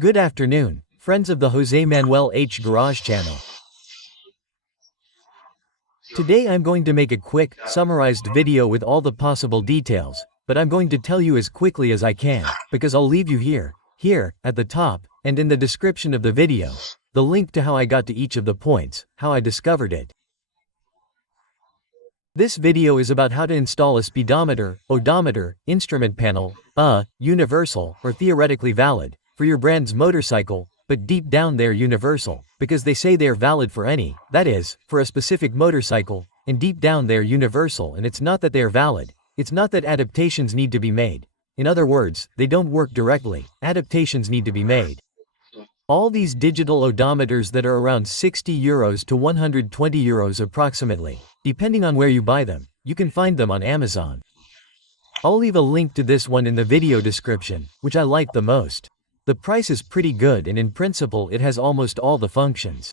Good afternoon, friends of the Jose Manuel H. Garage channel. Today I'm going to make a quick, summarized video with all the possible details, but I'm going to tell you as quickly as I can, because I'll leave you here, at the top, and in the description of the video, the link to how I got to each of the points, how I discovered it. This video is about how to install a speedometer, odometer, instrument panel, universal, or theoretically valid, for your brand's motorcycle, but deep down they're universal, because they say they're valid for any, that is, for a specific motorcycle, and deep down they're universal, and it's not that they're valid, it's not that adaptations need to be made. In other words, they don't work directly, adaptations need to be made. All these digital odometers that are around €60 to €120 approximately, depending on where you buy them, you can find them on Amazon. I'll leave a link to this one in the video description, which I like the most. The price is pretty good and in principle it has almost all the functions.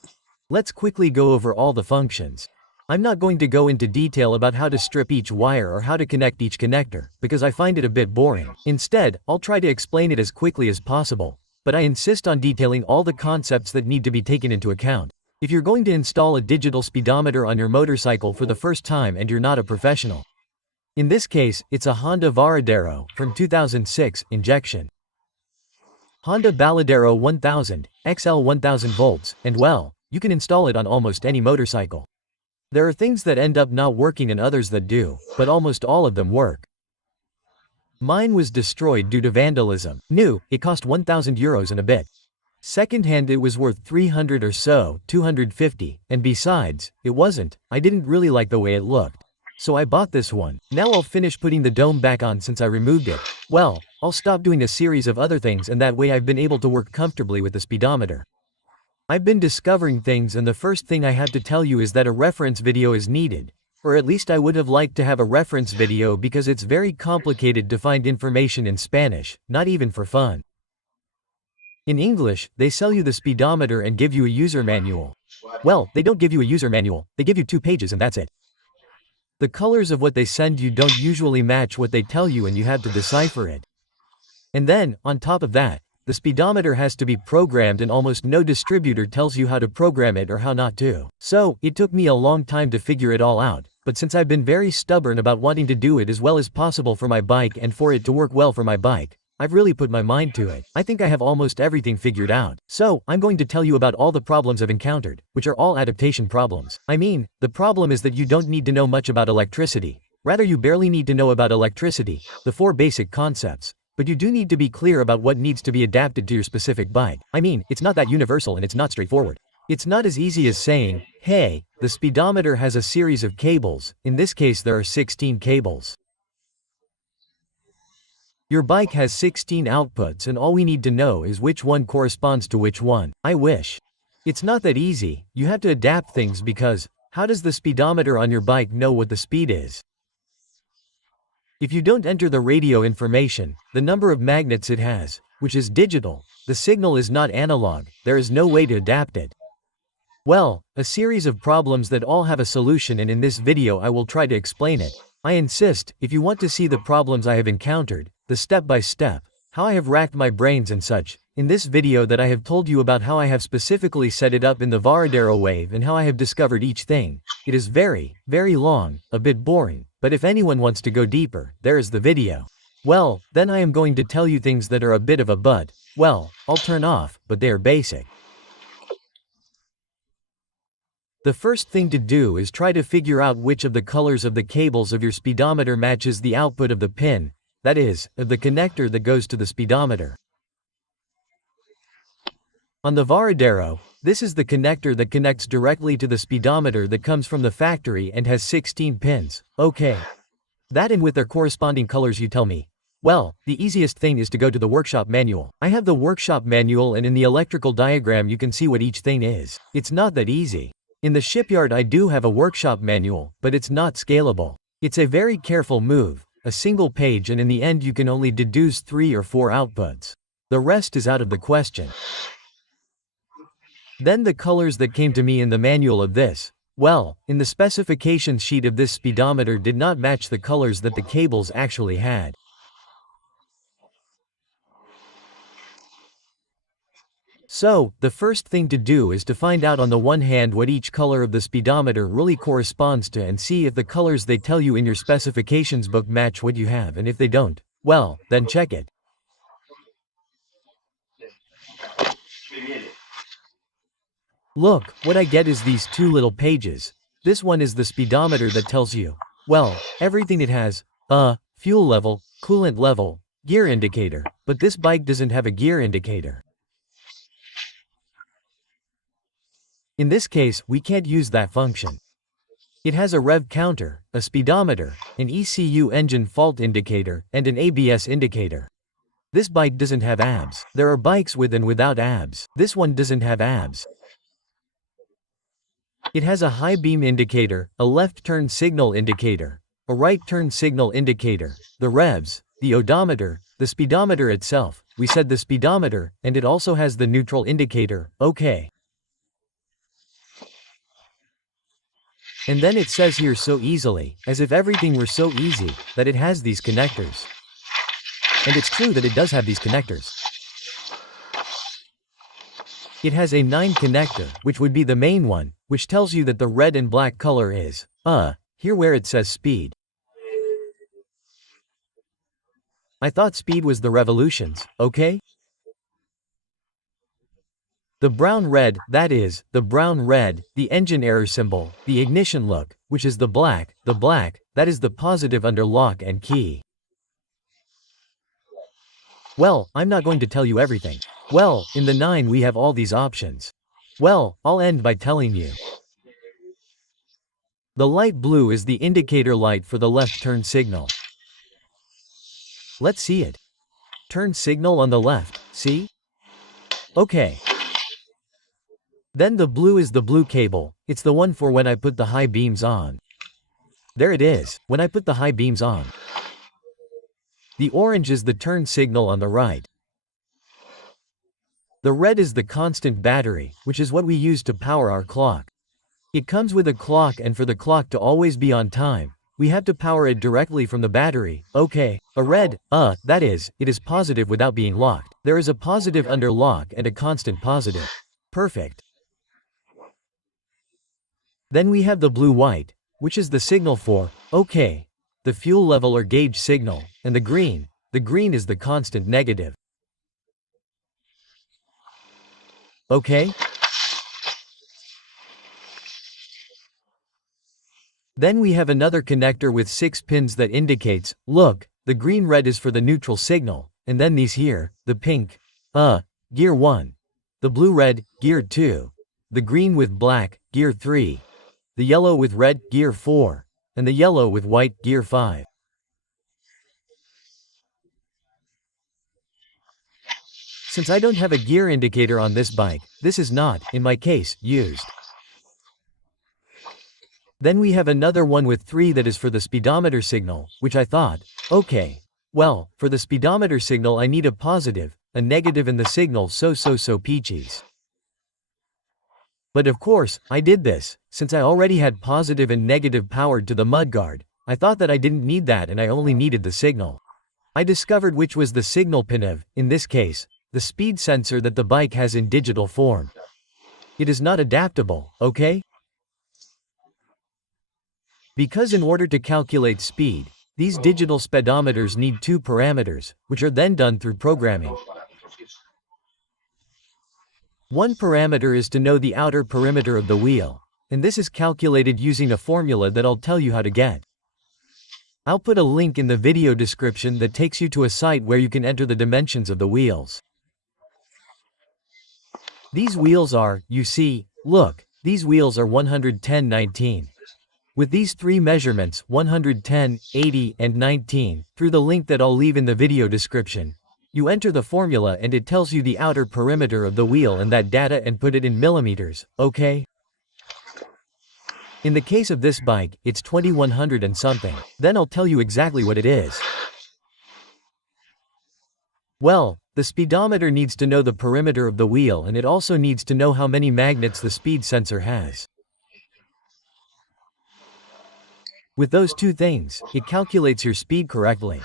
Let's quickly go over all the functions. I'm not going to go into detail about how to strip each wire or how to connect each connector, because I find it a bit boring. Instead, I'll try to explain it as quickly as possible, but I insist on detailing all the concepts that need to be taken into account. If you're going to install a digital speedometer on your motorcycle for the first time and you're not a professional. In this case, it's a Honda Varadero from 2006 injection. Honda Baladero 1000, XL 1000 volts, and well, you can install it on almost any motorcycle. There are things that end up not working and others that do, but almost all of them work. Mine was destroyed due to vandalism. New, it cost €1,000 and a bit. Second-hand it was worth 300 or so, 250, and besides, it wasn't, I didn't really like the way it looked. So I bought this one. Now I'll finish putting the dome back on since I removed it. Well, I'll stop doing a series of other things and that way I've been able to work comfortably with the speedometer. I've been discovering things and the first thing I have to tell you is that a reference video is needed. Or at least I would have liked to have a reference video because it's very complicated to find information in Spanish, not even for fun. In English, they sell you the speedometer and give you a user manual. Well, they don't give you a user manual, they give you 2 pages and that's it. The colors of what they send you don't usually match what they tell you and you have to decipher it. And then, on top of that, the speedometer has to be programmed and almost no distributor tells you how to program it or how not to. So, it took me a long time to figure it all out, but since I've been very stubborn about wanting to do it as well as possible for my bike and for it to work well for my bike, I've really put my mind to it. I think I have almost everything figured out. So, I'm going to tell you about all the problems I've encountered, which are all adaptation problems. I mean, the problem is that you don't need to know much about electricity. Rather, you barely need to know about electricity, the 4 basic concepts. But you do need to be clear about what needs to be adapted to your specific bike. I mean, it's not that universal and it's not straightforward. It's not as easy as saying, hey, the speedometer has a series of cables. In this case there are 16 cables. Your bike has 16 outputs and all we need to know is which one corresponds to which one. I wish. It's not that easy, you have to adapt things because, how does the speedometer on your bike know what the speed is? If you don't enter the radio information, the number of magnets it has, which is digital, the signal is not analog, there is no way to adapt it. Well, a series of problems that all have a solution and in this video I will try to explain it. I insist, if you want to see the problems I have encountered, the step-by-step, how I have racked my brains and such, in this video that I have told you about how I have specifically set it up in the Varadero wave and how I have discovered each thing. It is very, very long, a bit boring, but if anyone wants to go deeper, there is the video. Well, then I am going to tell you things that are a bit of a but, well, I'll turn off, but they are basic. The first thing to do is try to figure out which of the colors of the cables of your speedometer matches the output of the pin, that is, of the connector that goes to the speedometer. On the Varadero, this is the connector that connects directly to the speedometer that comes from the factory and has 16 pins. Okay. That and with their corresponding colors you tell me. Well, the easiest thing is to go to the workshop manual. I have the workshop manual and in the electrical diagram you can see what each thing is. It's not that easy. In the shipyard I do have a workshop manual, but it's not scalable. It's a very careful move, a single page and in the end you can only deduce 3 or 4 outputs. The rest is out of the question. Then the colors that came to me in the manual of this, well, in the specification sheet of this speedometer did not match the colors that the cables actually had. So, the first thing to do is to find out on the one hand what each color of the speedometer really corresponds to and see if the colors they tell you in your specifications book match what you have, and if they don't, well, then check it. Look, what I get is these two little pages. This one is the speedometer that tells you, well, everything it has, fuel level, coolant level, gear indicator, but this bike doesn't have a gear indicator. In this case, we can't use that function. It has a rev counter, a speedometer, an ECU engine fault indicator, and an ABS indicator. This bike doesn't have ABS. There are bikes with and without ABS. This one doesn't have ABS. It has a high beam indicator, a left turn signal indicator, a right turn signal indicator, the revs, the odometer, the speedometer itself. We said the speedometer, and it also has the neutral indicator, okay. And then it says here so easily, as if everything were so easy, that it has these connectors. And it's true that it does have these connectors. It has a 9 connector, which would be the main one, which tells you that the red and black color is, here where it says speed. I thought speed was the revolutions, okay? The brown red, that is, the brown red, the engine error symbol, the ignition look, which is the black, that is the positive under lock and key. Well, I'm not going to tell you everything. Well, in the 9 we have all these options. Well, I'll end by telling you. The light blue is the indicator light for the left turn signal. Let's see it. Turn signal on the left, see? Okay. Then the blue is the blue cable, it's the one for when I put the high beams on. There it is, when I put the high beams on. The orange is the turn signal on the right. The red is the constant battery, which is what we use to power our clock. It comes with a clock, and for the clock to always be on time, we have to power it directly from the battery, okay. A red, that is, it is positive without being locked. There is a positive under lock and a constant positive. Perfect. Then we have the blue-white, which is the signal for, okay, the fuel level or gauge signal, and the green is the constant negative. Okay? Then we have another connector with 6 pins that indicates, look, the green-red is for the neutral signal, and then these here, the pink, gear 1, the blue-red, gear 2, the green with black, gear 3, the yellow with red, gear 4, and the yellow with white, gear 5. Since I don't have a gear indicator on this bike, this is not, in my case, used. Then we have another one with 3 that is for the speedometer signal, which I thought, okay, well, for the speedometer signal I need a positive, a negative and the signal so peaches. But of course, I did this, since I already had positive and negative powered to the mudguard, I thought that I didn't need that and I only needed the signal. I discovered which was the signal pin of, in this case, the speed sensor that the bike has in digital form. It is not adaptable, okay? Because in order to calculate speed, these digital speedometers need 2 parameters, which are then done through programming. One parameter is to know the outer perimeter of the wheel, and this is calculated using a formula that I'll tell you how to get. I'll put a link in the video description that takes you to a site where you can enter the dimensions of the wheels. These wheels are, you see, look, these wheels are 110/19. With these 3 measurements, 110, 80, and 19, through the link that I'll leave in the video description, you enter the formula and it tells you the outer perimeter of the wheel and that data and put it in millimeters, okay? In the case of this bike, it's 2100 and something. Then I'll tell you exactly what it is. Well, the speedometer needs to know the perimeter of the wheel and it also needs to know how many magnets the speed sensor has. With those 2 things, it calculates your speed correctly.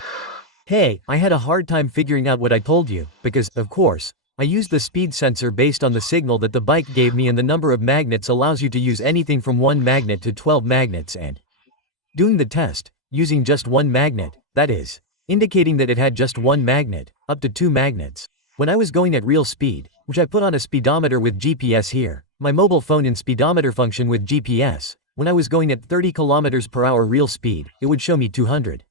Hey, I had a hard time figuring out what I told you, because, of course, I used the speed sensor based on the signal that the bike gave me, and the number of magnets allows you to use anything from 1 magnet to 12 magnets, and doing the test, using just 1 magnet, that is, indicating that it had just 1 magnet, up to 2 magnets. When I was going at real speed, which I put on a speedometer with GPS here, my mobile phone in speedometer function with GPS, when I was going at 30 kilometers per hour real speed, it would show me 200.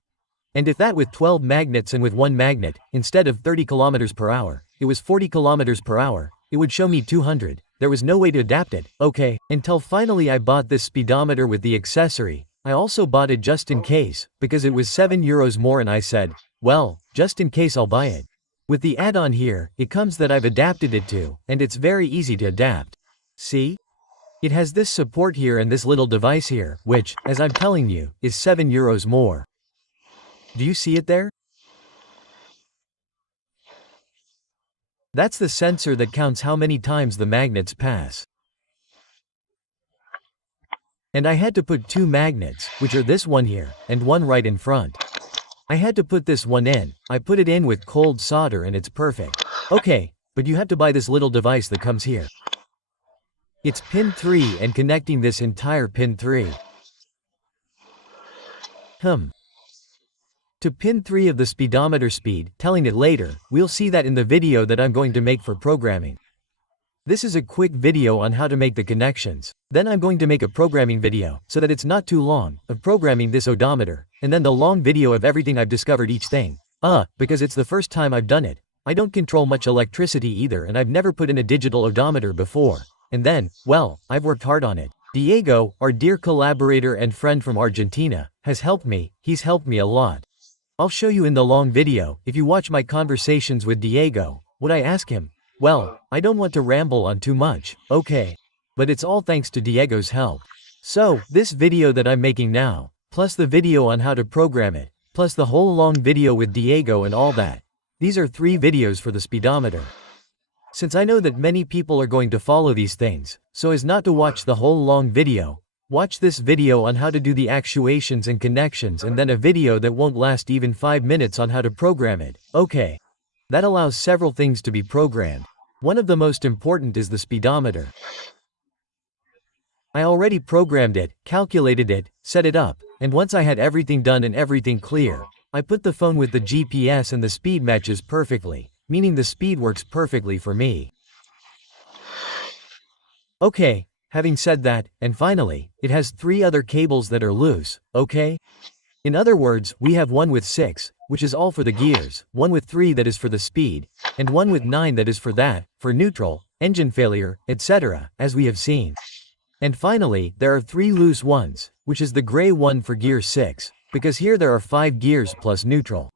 And if that with 12 magnets and with 1 magnet, instead of 30 kilometers per hour, it was 40 kilometers per hour, it would show me 200. There was no way to adapt it, okay, until finally I bought this speedometer with the accessory. I also bought it just in case, because it was €7 more, and I said, well, just in case I'll buy it. With the add-on here, it comes that I've adapted it to, and it's very easy to adapt. See? It has this support here and this little device here, which, as I'm telling you, is €7 more. Do you see it there? That's the sensor that counts how many times the magnets pass. And I had to put 2 magnets, which are this one here, and one right in front. I had to put this one in. I put it in with cold solder and it's perfect. Okay, but you have to buy this little device that comes here. It's pin 3 and connecting this entire pin 3. To pin 3 of the speedometer speed, telling it later, we'll see that in the video that I'm going to make for programming. This is a quick video on how to make the connections. Then I'm going to make a programming video, so that it's not too long, of programming this odometer, and then the long video of everything I've discovered each thing. Because it's the first time I've done it. I don't control much electricity either, and I've never put in a digital odometer before. And then, well, I've worked hard on it. Diego, our dear collaborator and friend from Argentina, has helped me. He's helped me a lot. I'll show you in the long video. If you watch my conversations with Diego, what I ask him, well, I don't want to ramble on too much, okay? But it's all thanks to Diego's help. So, this video that I'm making now, plus the video on how to program it, plus the whole long video with Diego and all that, these are 3 videos for the speedometer. Since I know that many people are going to follow these things, so as not to watch the whole long video, watch this video on how to do the actuations and connections, and then a video that won't last even 5 minutes on how to program it, okay? That allows several things to be programmed. One of the most important is the speedometer. I already programmed it, calculated it, set it up, and once I had everything done and everything clear, I put the phone with the GPS and the speed matches perfectly, meaning the speed works perfectly for me. Okay, having said that, and finally, it has 3 other cables that are loose, okay? In other words, we have one with 6, which is all for the gears, one with 3 that is for the speed, and one with 9 that is for that, for neutral, engine failure, etc., as we have seen. And finally, there are 3 loose ones, which is the gray one for gear 6, because here there are 5 gears plus neutral.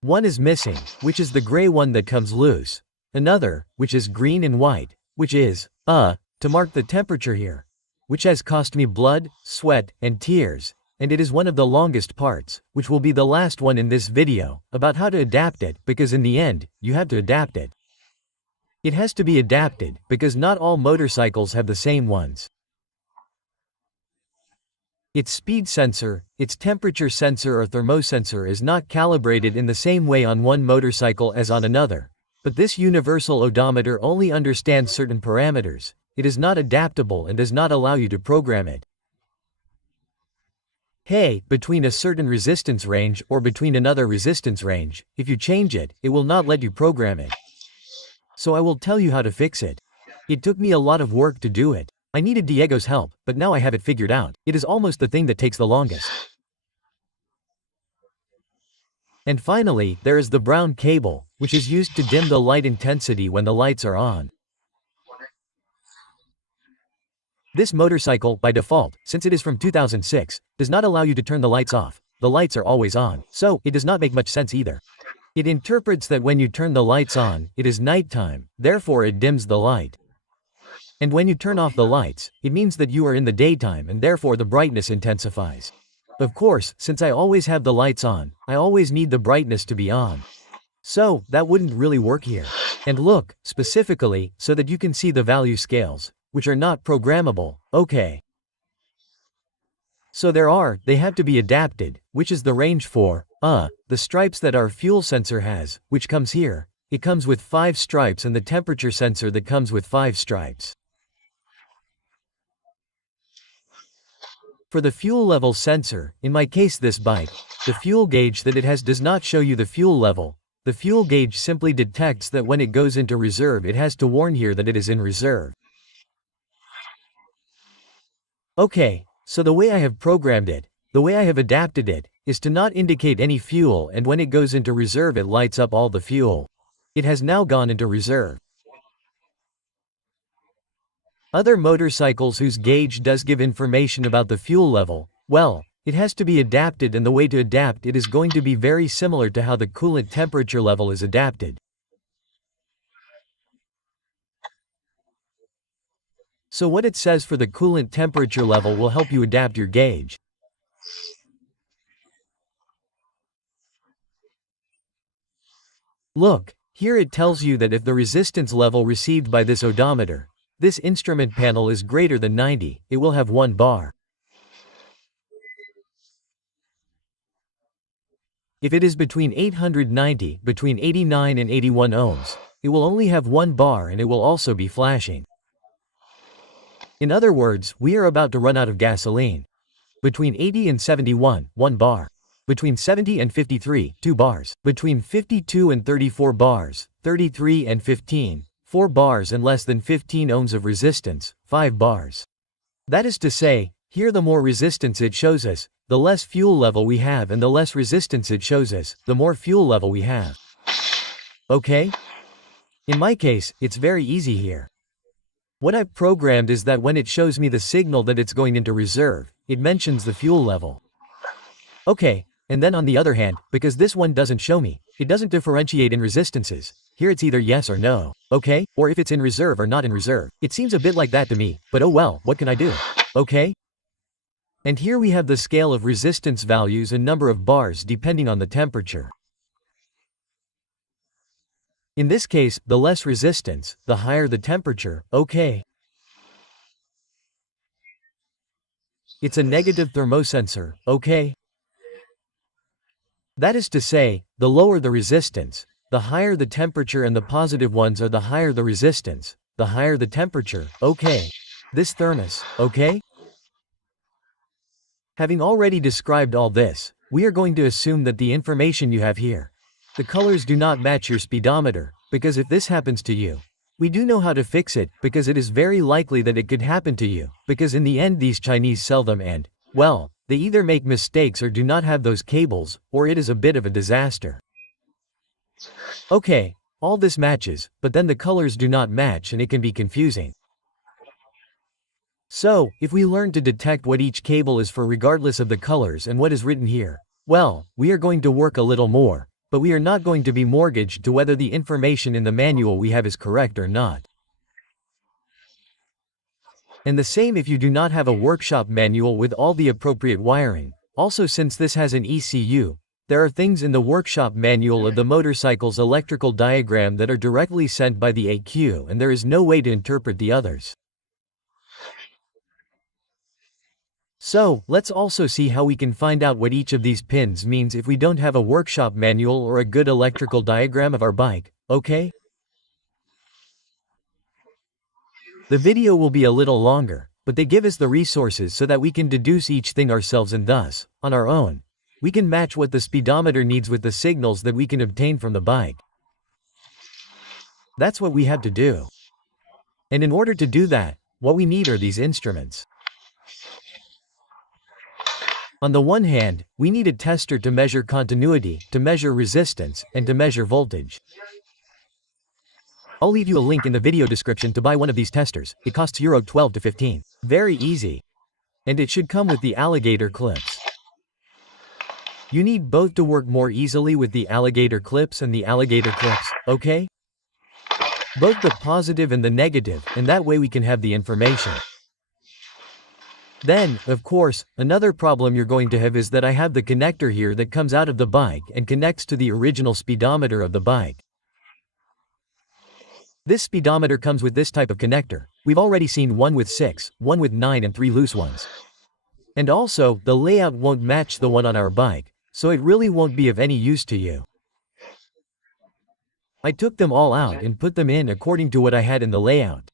One is missing, which is the gray one that comes loose. Another, which is green and white, which is, to mark the temperature here, which has cost me blood, sweat, and tears, and it is one of the longest parts, which will be the last one in this video, about how to adapt it, because in the end, you have to adapt it. It has to be adapted, because not all motorcycles have the same ones. Its speed sensor, its temperature sensor or thermosensor is not calibrated in the same way on one motorcycle as on another, but this universal odometer only understands certain parameters. It is not adaptable and does not allow you to program it. Hey, between a certain resistance range or between another resistance range, if you change it, it will not let you program it. So I will tell you how to fix it. It took me a lot of work to do it. I needed Diego's help, but now I have it figured out. It is almost the thing that takes the longest. And finally, there is the brown cable, which is used to dim the light intensity when the lights are on. This motorcycle, by default, since it is from 2006, does not allow you to turn the lights off. The lights are always on, so it does not make much sense either. It interprets that when you turn the lights on, it is nighttime, therefore it dims the light. And when you turn off the lights, it means that you are in the daytime and therefore the brightness intensifies. Of course, since I always have the lights on, I always need the brightness to be on. So, that wouldn't really work here. And look, specifically, so that you can see the value scales, which are not programmable, okay. So they have to be adapted, which is the range for, the stripes that our fuel sensor has, which comes here, it comes with 5 stripes, and the temperature sensor that comes with 5 stripes. For the fuel level sensor, in my case this bike, the fuel gauge that it has does not show you the fuel level. The fuel gauge simply detects that when it goes into reserve it has to warn here that it is in reserve. Okay, so the way I have programmed it, the way I have adapted it, is to not indicate any fuel, and when it goes into reserve it lights up all the fuel. It has now gone into reserve. Other motorcycles whose gauge does give information about the fuel level, well, it has to be adapted, and the way to adapt it is going to be very similar to how the coolant temperature level is adapted. So what it says for the coolant temperature level will help you adapt your gauge. Look, here it tells you that if the resistance level received by this odometer, this instrument panel is greater than 90, it will have 1 bar. If it is between 890, between 89 and 81 ohms, it will only have 1 bar, and it will also be flashing. In other words, we are about to run out of gasoline. Between 80 and 71, 1 bar. Between 70 and 53, 2 bars. Between 52 and 34 bars, 33 and 15, 4 bars, and less than 15 ohms of resistance, 5 bars. That is to say, here the more resistance it shows us, the less fuel level we have, and the less resistance it shows us, the more fuel level we have. Okay? In my case, it's very easy here. What I've programmed is that when it shows me the signal that it's going into reserve, it mentions the fuel level. Okay, and then on the other hand, because this one doesn't show me, it doesn't differentiate in resistances. Here it's either yes or no, okay? Or if it's in reserve or not in reserve. It seems a bit like that to me, but oh well, what can I do? Okay? And here we have the scale of resistance values and number of bars depending on the temperature. In this case, the less resistance, the higher the temperature, okay? It's a negative thermosensor, okay? That is to say, the lower the resistance, the higher the temperature, and the positive ones are the higher the resistance, the higher the temperature, okay? This thermos, okay? Having already described all this, we are going to assume that the information you have here, the colors do not match your speedometer, because if this happens to you, we do know how to fix it, because it is very likely that it could happen to you, because in the end these Chinese sell them and, well, they either make mistakes or do not have those cables, or it is a bit of a disaster. Okay, all this matches, but then the colors do not match and it can be confusing. So, if we learn to detect what each cable is for regardless of the colors and what is written here, well, we are going to work a little more, but we are not going to be mortgaged to whether the information in the manual we have is correct or not. And the same if you do not have a workshop manual with all the appropriate wiring. Also, since this has an ECU, there are things in the workshop manual of the motorcycle's electrical diagram that are directly sent by the AQ, and there is no way to interpret the others. So, let's also see how we can find out what each of these pins means if we don't have a workshop manual or a good electrical diagram of our bike, okay? The video will be a little longer, but they give us the resources so that we can deduce each thing ourselves, and thus, on our own, we can match what the speedometer needs with the signals that we can obtain from the bike. That's what we have to do. And in order to do that, what we need are these instruments. On the one hand, we need a tester to measure continuity, to measure resistance, and to measure voltage. I'll leave you a link in the video description to buy one of these testers. It costs Euro 12 to 15. Very easy. And it should come with the alligator clips. You need both to work more easily with the alligator clips and the alligator clips, okay? Both the positive and the negative, and that way we can have the information. Then, of course, another problem you're going to have is that I have the connector here that comes out of the bike and connects to the original speedometer of the bike. This speedometer comes with this type of connector. We've already seen one with 6, one with 9, and 3 loose ones. And also, the layout won't match the one on our bike, so it really won't be of any use to you. I took them all out and put them in according to what I had in the layout.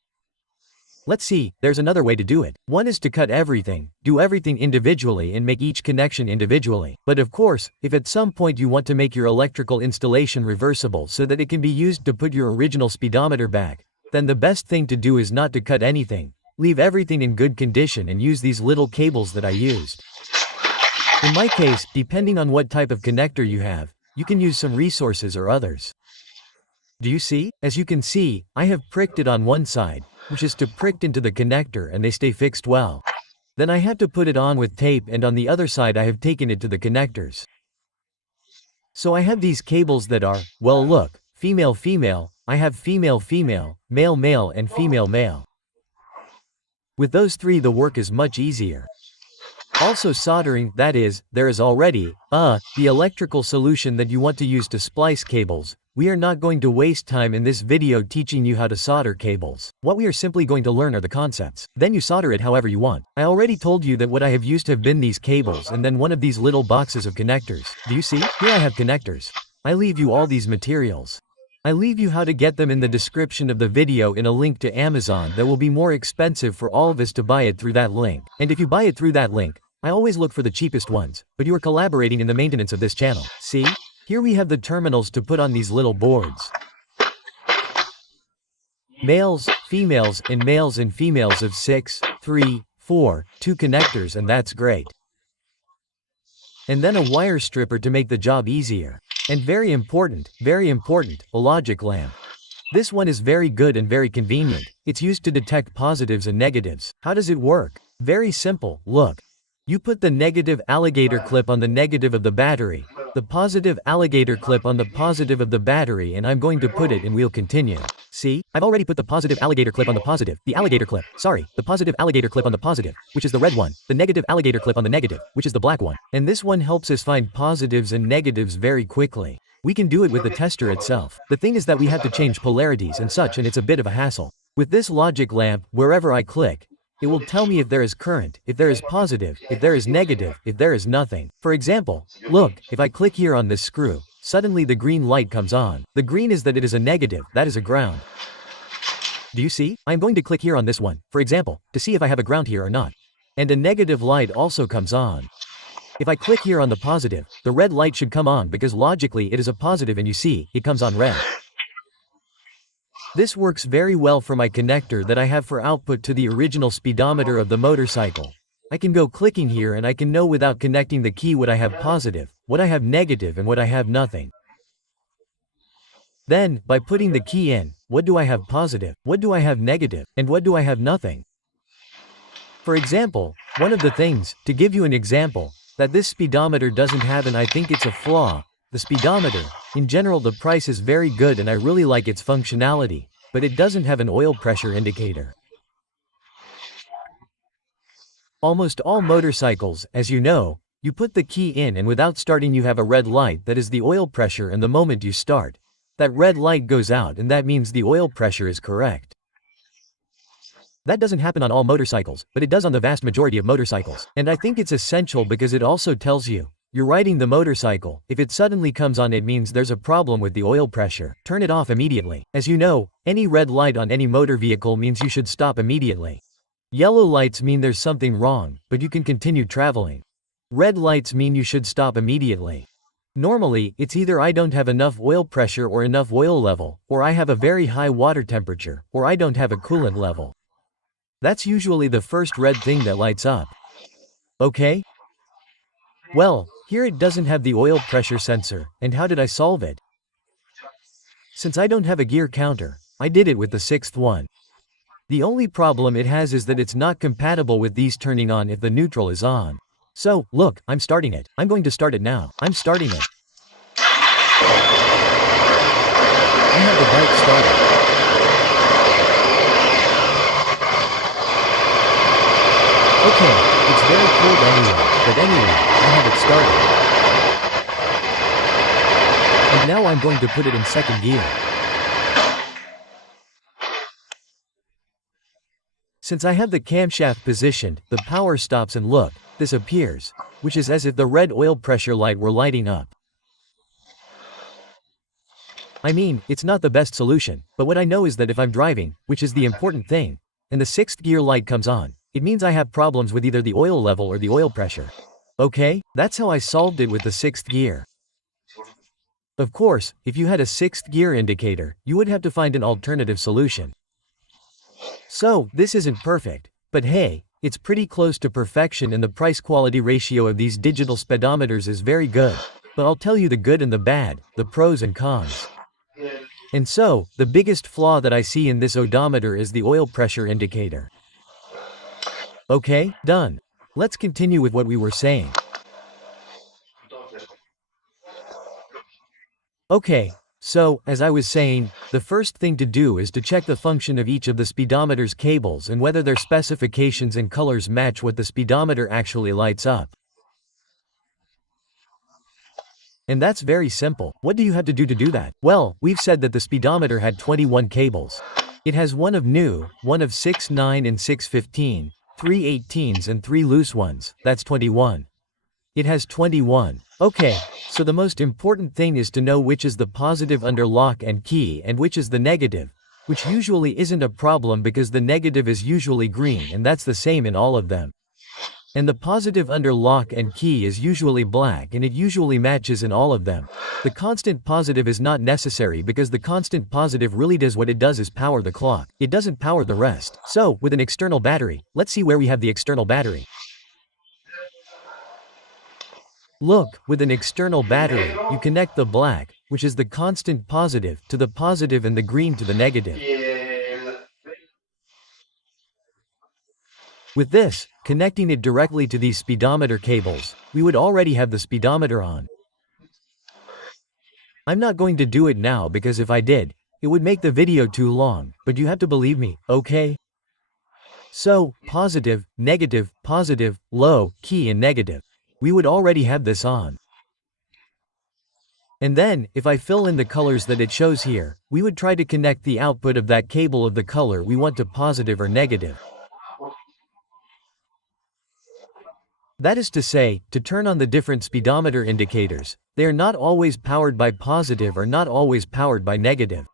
Let's see, there's another way to do it. One is to cut everything, do everything individually and make each connection individually. But of course, if at some point you want to make your electrical installation reversible so that it can be used to put your original speedometer back, then the best thing to do is not to cut anything. Leave everything in good condition and use these little cables that I used. In my case, depending on what type of connector you have, you can use some resources or others. Do you see? As you can see, I have pricked it on one side, which is to pricked into the connector and they stay fixed well. Then I have to put it on with tape and on the other side I have taken it to the connectors. So I have these cables that are, well look, female female, I have female female, male male and female male. With those three the work is much easier. Also soldering, that is, there is already, the electrical solution that you want to use to splice cables. We are not going to waste time in this video teaching you how to solder cables. What we are simply going to learn are the concepts. Then you solder it however you want. I already told you that what I have used have been these cables and then one of these little boxes of connectors. Do you see? Here I have connectors. I leave you all these materials. I leave you how to get them in the description of the video in a link to Amazon that will be more expensive for all of us to buy it through that link. And if you buy it through that link, I always look for the cheapest ones, but you are collaborating in the maintenance of this channel. See? Here we have the terminals to put on these little boards. Males, females, and females of 6, 3, 4, 2 connectors and that's great. And then a wire stripper to make the job easier. And very important, a logic lamp. This one is very good and very convenient. It's used to detect positives and negatives. How does it work? Very simple, look. You put the negative alligator clip on the negative of the battery, the positive alligator clip on the positive of the battery, and I'm going to put it and we'll continue. See? I've already put the positive alligator clip on the positive, the positive alligator clip on the positive, which is the red one, the negative alligator clip on the negative, which is the black one. And this one helps us find positives and negatives very quickly. We can do it with the tester itself. The thing is that we have to change polarities and such and it's a bit of a hassle. With this logic lamp, wherever I click, it will tell me if there is current, if there is positive, if there is negative, if there is nothing. For example, look, if I click here on this screw, suddenly the green light comes on. The green is that it is a negative, that is a ground. Do you see? I'm going to click here on this one, for example, to see if I have a ground here or not. And a negative light also comes on. If I click here on the positive, the red light should come on because logically it is a positive and you see, it comes on red. This works very well for my connector that I have for output to the original speedometer of the motorcycle. I can go clicking here and I can know without connecting the key what I have positive, what I have negative and what I have nothing. Then, by putting the key in, what do I have positive, what do I have negative, and what do I have nothing? For example, one of the things, to give you an example, that this speedometer doesn't have and I think it's a flaw. The speedometer, in general the price is very good and I really like its functionality, but it doesn't have an oil pressure indicator. Almost all motorcycles, as you know, you put the key in and without starting you have a red light that is the oil pressure and the moment you start, that red light goes out and that means the oil pressure is correct. That doesn't happen on all motorcycles, but it does on the vast majority of motorcycles. And I think it's essential because it also tells you, you're riding the motorcycle, if it suddenly comes on it means there's a problem with the oil pressure. Turn it off immediately. As you know, any red light on any motor vehicle means you should stop immediately. Yellow lights mean there's something wrong, but you can continue traveling. Red lights mean you should stop immediately. Normally, it's either I don't have enough oil pressure or enough oil level, or I have a very high water temperature, or I don't have a coolant level. That's usually the first red thing that lights up. Okay? Well, here it doesn't have the oil pressure sensor, and how did I solve it? Since I don't have a gear counter, I did it with the 6th one. The only problem it has is that it's not compatible with these turning on if the neutral is on. So, look, I'm starting it. I'm going to start it now. I'm starting it. I have the bike started. Okay, it's very cold anyway, but anyway, I have it started. And now I'm going to put it in 2nd gear. Since I have the camshaft positioned, the power stops and look, this appears, which is as if the red oil pressure light were lighting up. I mean, it's not the best solution, but what I know is that if I'm driving, which is the important thing, and the 6th gear light comes on, it means I have problems with either the oil level or the oil pressure. Okay, that's how I solved it with the 6th gear. Of course, if you had a 6th gear indicator, you would have to find an alternative solution. So, this isn't perfect, but hey, it's pretty close to perfection and the price-quality ratio of these digital speedometers is very good. But I'll tell you the good and the bad, the pros and cons. And so, the biggest flaw that I see in this odometer is the oil pressure indicator. Okay, done. Let's continue with what we were saying. Okay, so, as I was saying, the first thing to do is to check the function of each of the speedometer's cables and whether their specifications and colors match what the speedometer actually lights up. And that's very simple. What do you have to do that? Well, we've said that the speedometer had 21 cables. It has one of new, one of 6, 9 and 6, 15, 3 18s and 3 loose ones, that's 21. It has 21. Okay, so the most important thing is to know which is the positive under lock and key and which is the negative, which usually isn't a problem because the negative is usually green and that's the same in all of them. And the positive under lock and key is usually black and it usually matches in all of them. The constant positive is not necessary because the constant positive really does what it does is power the clock. It doesn't power the rest. So, with an external battery, let's see where we have the external battery. Look, with an external battery, you connect the black, which is the constant positive, to the positive and the green to the negative. With this, connecting it directly to these speedometer cables, we would already have the speedometer on. I'm not going to do it now because if I did, it would make the video too long, but you have to believe me, okay? So, positive, low, key and negative. We would already have this on. And then, if I fill in the colors that it shows here, we would try to connect the output of that cable of the color we want to positive or negative. That is to say, to turn on the different speedometer indicators, they are not always powered by positive or not always powered by negative.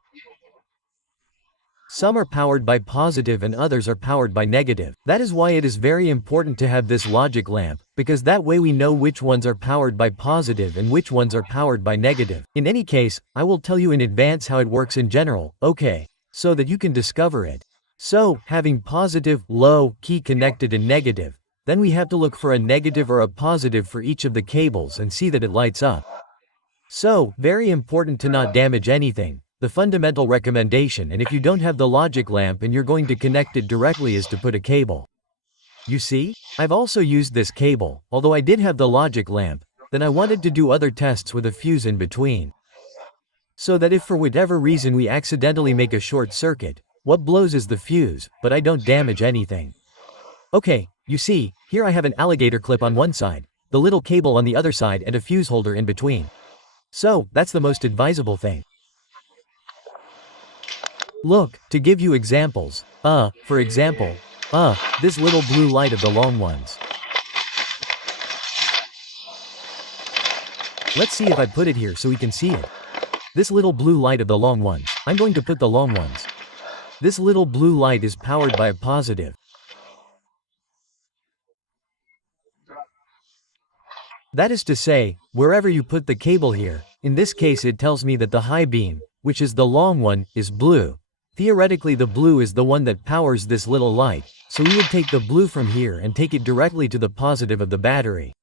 Some are powered by positive and others are powered by negative. That is why it is very important to have this logic lamp, because that way we know which ones are powered by positive and which ones are powered by negative. In any case, I will tell you in advance how it works in general, okay? So that you can discover it. So, having positive, low, key connected and negative, then we have to look for a negative or a positive for each of the cables and see that it lights up. So, very important to not damage anything. The fundamental recommendation, and if you don't have the logic lamp and you're going to connect it directly, is to put a cable. You see? I've also used this cable, although I did have the logic lamp, then I wanted to do other tests with a fuse in between. So that if for whatever reason we accidentally make a short circuit, what blows is the fuse, but I don't damage anything. Okay, you see, here I have an alligator clip on one side, the little cable on the other side and a fuse holder in between. So, that's the most advisable thing. Look, to give you examples, for example, this little blue light of the long ones. Let's see if I put it here so we can see it. This little blue light of the long ones, I'm going to put the long ones. This little blue light is powered by a positive. That is to say, wherever you put the cable here, in this case it tells me that the high beam, which is the long one, is blue. Theoretically the blue is the one that powers this little light, so we would take the blue from here and take it directly to the positive of the battery.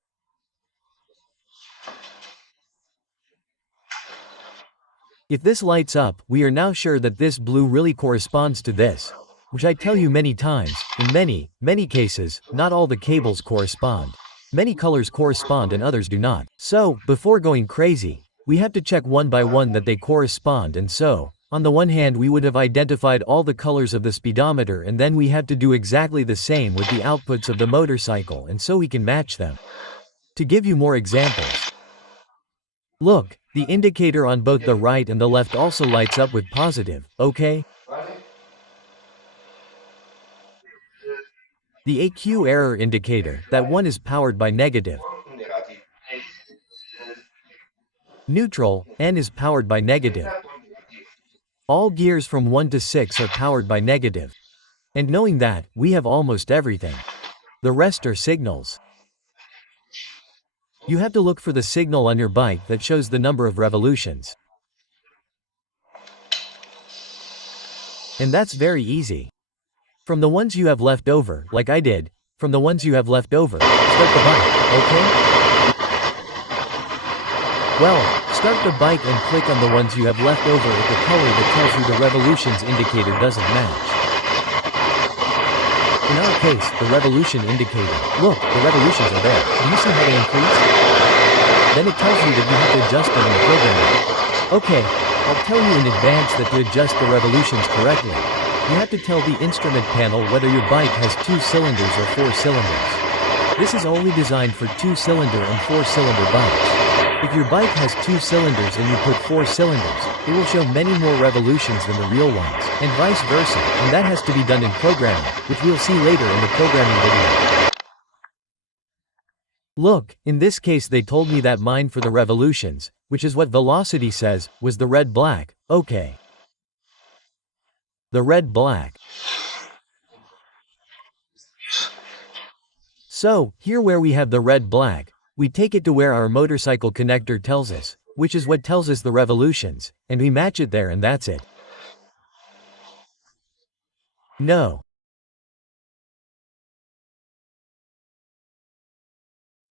If this lights up, we are now sure that this blue really corresponds to this, which I tell you many times, in many cases, not all the cables correspond. Many colors correspond and others do not. So, before going crazy, we have to check one by one that they correspond, and so, on the one hand we would have identified all the colors of the speedometer and then we have to do exactly the same with the outputs of the motorcycle and so we can match them. To give you more examples. Look, the indicator on both the right and the left also lights up with positive, okay? The AQ error indicator, that one is powered by negative. Neutral, N is powered by negative. All gears from 1 to 6 are powered by negative. And knowing that, we have almost everything. The rest are signals. You have to look for the signal on your bike that shows the number of revolutions. And that's very easy. From the ones you have left over, like I did, from the ones you have left over, start the bike, okay? Well, start the bike and click on the ones you have left over at the color that tells you the revolutions indicator doesn't match. In our case, the revolution indicator. Look, the revolutions are there. Do you see how they increase? Then it tells you that you have to adjust them in the program. Okay, I'll tell you in advance that to adjust the revolutions correctly, you have to tell the instrument panel whether your bike has 2 cylinders or 4 cylinders. This is only designed for 2-cylinder and 4-cylinder bikes. If your bike has 2 cylinders and you put 4 cylinders, it will show many more revolutions than the real ones, and vice versa, and that has to be done in programming, which we'll see later in the programming video. Look, in this case they told me that mine for the revolutions, which is what velocity says, was the red-black, okay. The red-black. So, here where we have the red-black, we take it to where our motorcycle connector tells us, which is what tells us the revolutions, and we match it there and that's it. No.